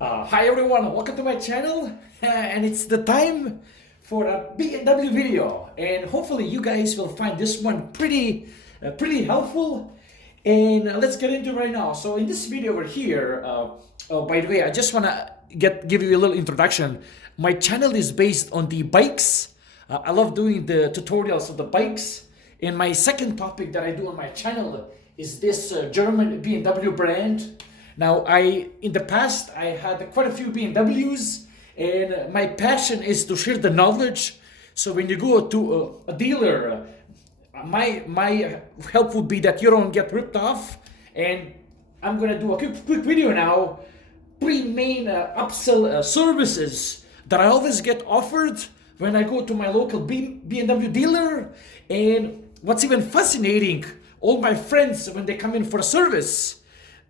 Hi everyone, welcome to my channel, and it's the time for a BMW video, and hopefully you guys will find this one pretty helpful. And let's get into it right now. So in this video over here, oh, by the way, I just want to give you a little introduction. My channel is based on the bikes. I love doing the tutorials of the bikes, and my second topic that I do on my channel is this German BMW brand. Now, in the past, I had quite a few BMWs, and my passion is to share the knowledge. So when you go to a dealer, my help would be that you don't get ripped off. And I'm gonna do a quick video now. Three main upsell services that I always get offered when I go to my local BMW dealer. And what's even fascinating, all my friends, when they come in for a service,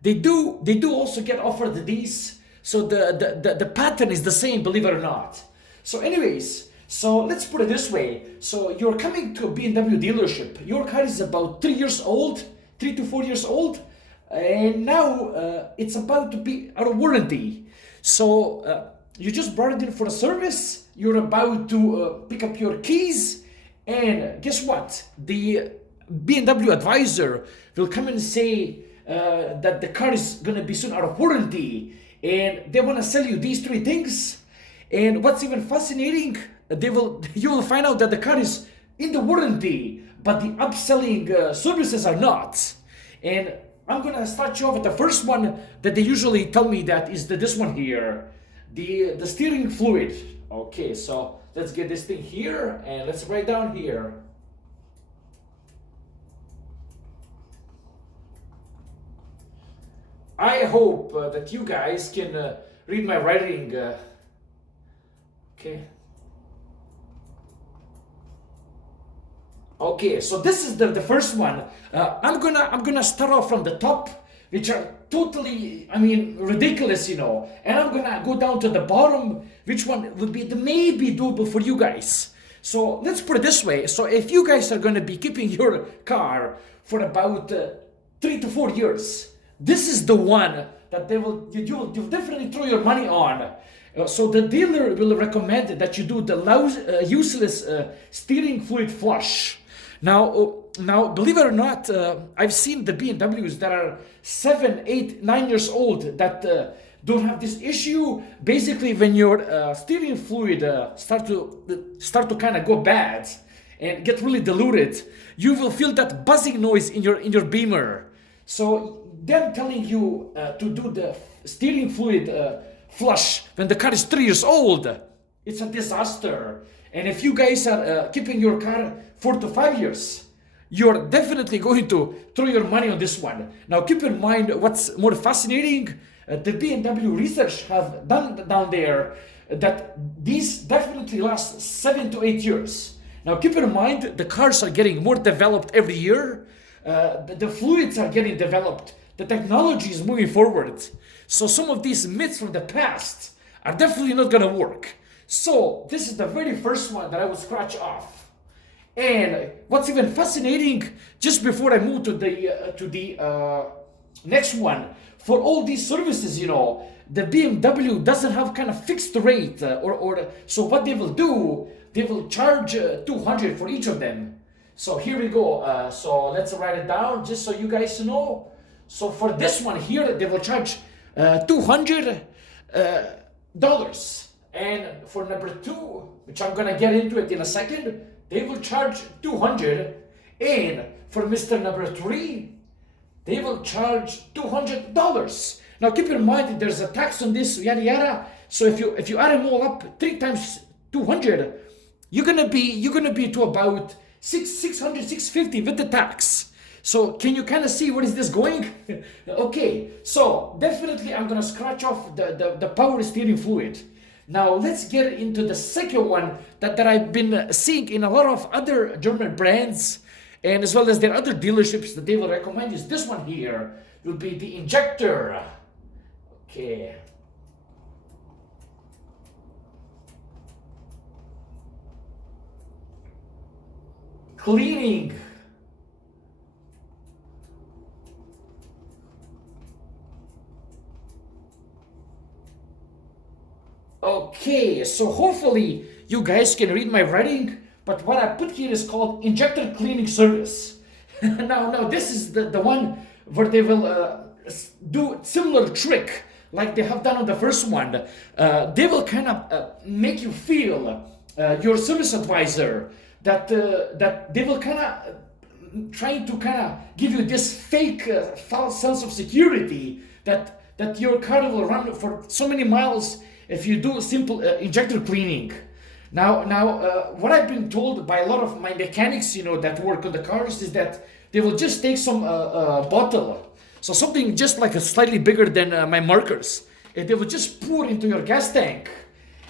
they do also get offered these. So the pattern is the same, believe it or not. So anyways, so let's put it this way. So you're coming to a BMW dealership. Your car is about 3 years old, 3 to 4 years old, and now it's about to be out of warranty. So you just brought it in for a service. You're about to pick up your keys, and guess what? The BMW advisor will come and say that the car is gonna be soon out of warranty, and they want to sell you these three things. And what's even fascinating, you will find out that the car is in the warranty, but the upselling services are not. And I'm gonna start you off with the first one that they usually tell me that is this one here, the steering fluid. Okay, so let's get this thing here and let's write down here. I hope that you guys can read my writing. Okay. Okay, so this is the first one. I'm gonna start off from the top, which are totally, ridiculous, and I'm gonna go down to the bottom, which one would be maybe doable for you guys. So let's put it this way. So if you guys are gonna be keeping your car for about 3 to 4 years, this is the one that you'll definitely throw your money on. So the dealer will recommend that you do the useless steering fluid flush. Now, believe it or not, I've seen the BMWs that are 7, 8, 9 years old that don't have this issue. Basically, when your steering fluid start to kind of go bad and get really diluted, you will feel that buzzing noise in your Beamer. So them telling you to do the steering fluid flush when the car is 3 years old, it's a disaster. And if you guys are keeping your car 4 to 5 years, you're definitely going to throw your money on this one. Now keep in mind what's more fascinating, the BMW research have done down there that these definitely last 7 to 8 years. Now keep in mind the cars are getting more developed every year. The fluids are getting developed. The technology is moving forward. So some of these myths from the past are definitely not gonna work. So this is the very first one that I will scratch off. And what's even fascinating, just before I move to the next one, for all these services, the BMW doesn't have kind of fixed rate, so what they will do, they will charge 200 for each of them. So here we go. So let's write it down just so you guys know. So for this one here, they will charge $200. And for number 2, which I'm gonna get into it in a second, they will charge $200. And for Mr. Number 3, they will charge $200. Now keep in mind there's a tax on this, yada yada. So if you add them all up, 3 times 200, you're gonna be to about 600, 650 with the tax. So can you kind of see where is this going? Okay, so definitely I'm gonna scratch off the power steering fluid. Now let's get into the second one that I've been seeing in a lot of other German brands, and as well as their other dealerships that they will recommend is this one here, will be the injector. Okay. Cleaning. Okay, so hopefully you guys can read my writing, but what I put here is called injector cleaning service. Now this is the one where they will do similar trick like they have done on the first one. They will kind of make you feel your service advisor that they will kind of trying to kind of give you this fake false sense of security that your car will run for so many miles if you do simple injector cleaning. Now, what I've been told by a lot of my mechanics, that work on the cars, is that they will just take some bottle, so something just like a slightly bigger than my markers, and they will just pour into your gas tank,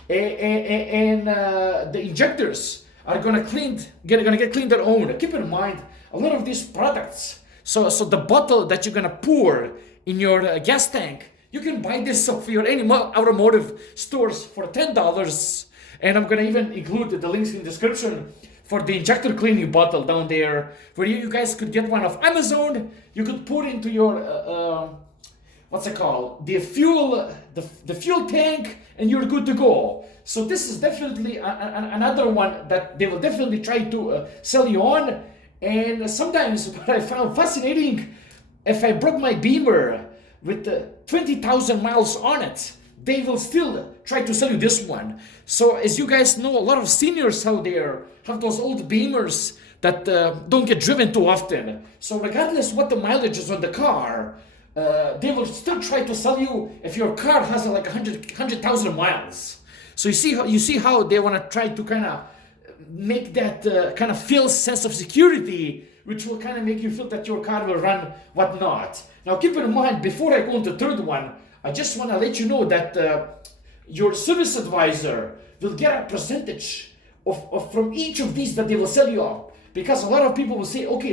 and the injectors are gonna get cleaned their own. Keep in mind, a lot of these products, so the bottle that you're gonna pour in your gas tank, you can buy this off your any automotive stores for $10. And I'm gonna even include the links in the description for the injector cleaning bottle down there, where you guys could get one off Amazon. You could put into your what's it called, the fuel tank, and you're good to go. So this is definitely another one that they will definitely try to sell you on. And sometimes what I found fascinating, if I broke my Beamer with 20,000 miles on it, they will still try to sell you this one. So as you guys know, a lot of seniors out there have those old Beamers that don't get driven too often. So regardless what the mileage is on the car, they will still try to sell you if your car has like 100,000 miles. So you see how they want to try to kind of make that kind of false sense of security, which will kind of make you feel that your car will run whatnot. Now keep in mind, before I go on to the third one, I just want to let you know that your service advisor will get a percentage of from each of these that they will sell you on. Because a lot of people will say, okay,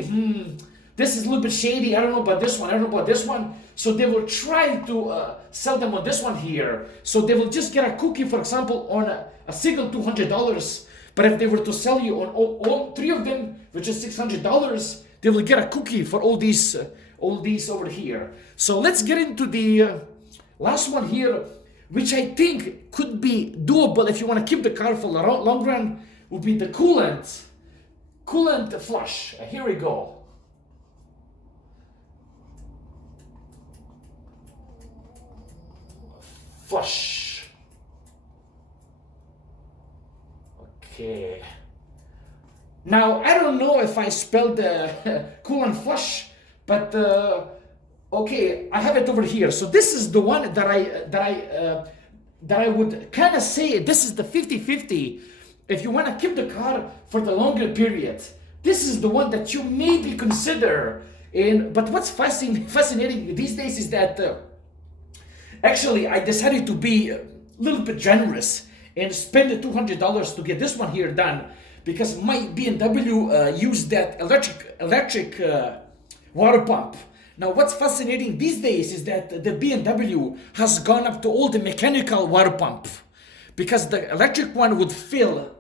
this is a little bit shady, I don't know about this one, I don't know about this one. So they will try to sell them on this one here. So they will just get a cookie, for example, on a single $200. But if they were to sell you on all three of them, which is $600, they will get a cookie for all these over here. So let's get into the last one here, which I think could be doable if you want to keep the car for the long run, would be the coolant flush. Here we go. Flush. Okay. Now I don't know if I spelled coolant flush, but okay, I have it over here. So this is the one that I would kind of say this is the 50-50. If you want to keep the car for the longer period, this is the one that you maybe consider. But what's fascinating these days is that actually I decided to be a little bit generous and spend the $200 to get this one here done, because my BMW used that electric water pump. Now what's fascinating these days is that the BMW has gone up to all the mechanical water pump, because the electric one would fill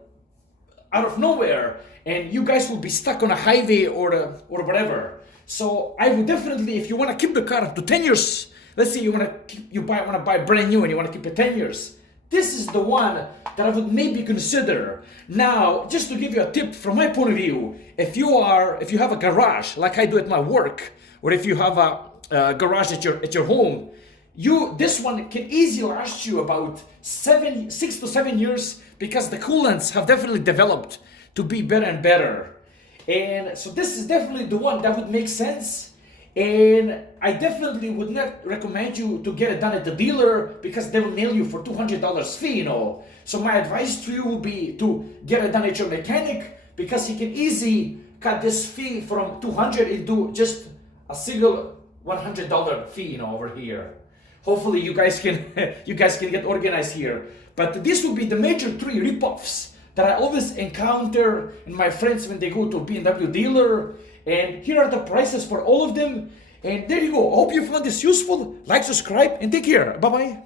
out of nowhere and you guys will be stuck on a highway or whatever. So I would definitely, if you want to keep the car up to 10 years, let's say you want to buy brand new and you want to keep it 10 years, this is the one that I would maybe consider. Now, just to give you a tip from my point of view, if you have a garage like I do at my work, or if you have a garage at your home, this one can easily last you about 6 to 7 years, because the coolants have definitely developed to be better and better. And so this is definitely the one that would make sense. And I definitely would not recommend you to get it done at the dealer, because they will nail you for $200 fee, So my advice to you would be to get it done at your mechanic, because he can easily cut this fee from $200 into just a single $100 fee, over here. Hopefully you guys can get organized here. But this would be the major 3 ripoffs that I always encounter in my friends when they go to a BMW dealer. And here are the prices for all of them. And there you go. I hope you found this useful. Like, subscribe, and take care. Bye-bye.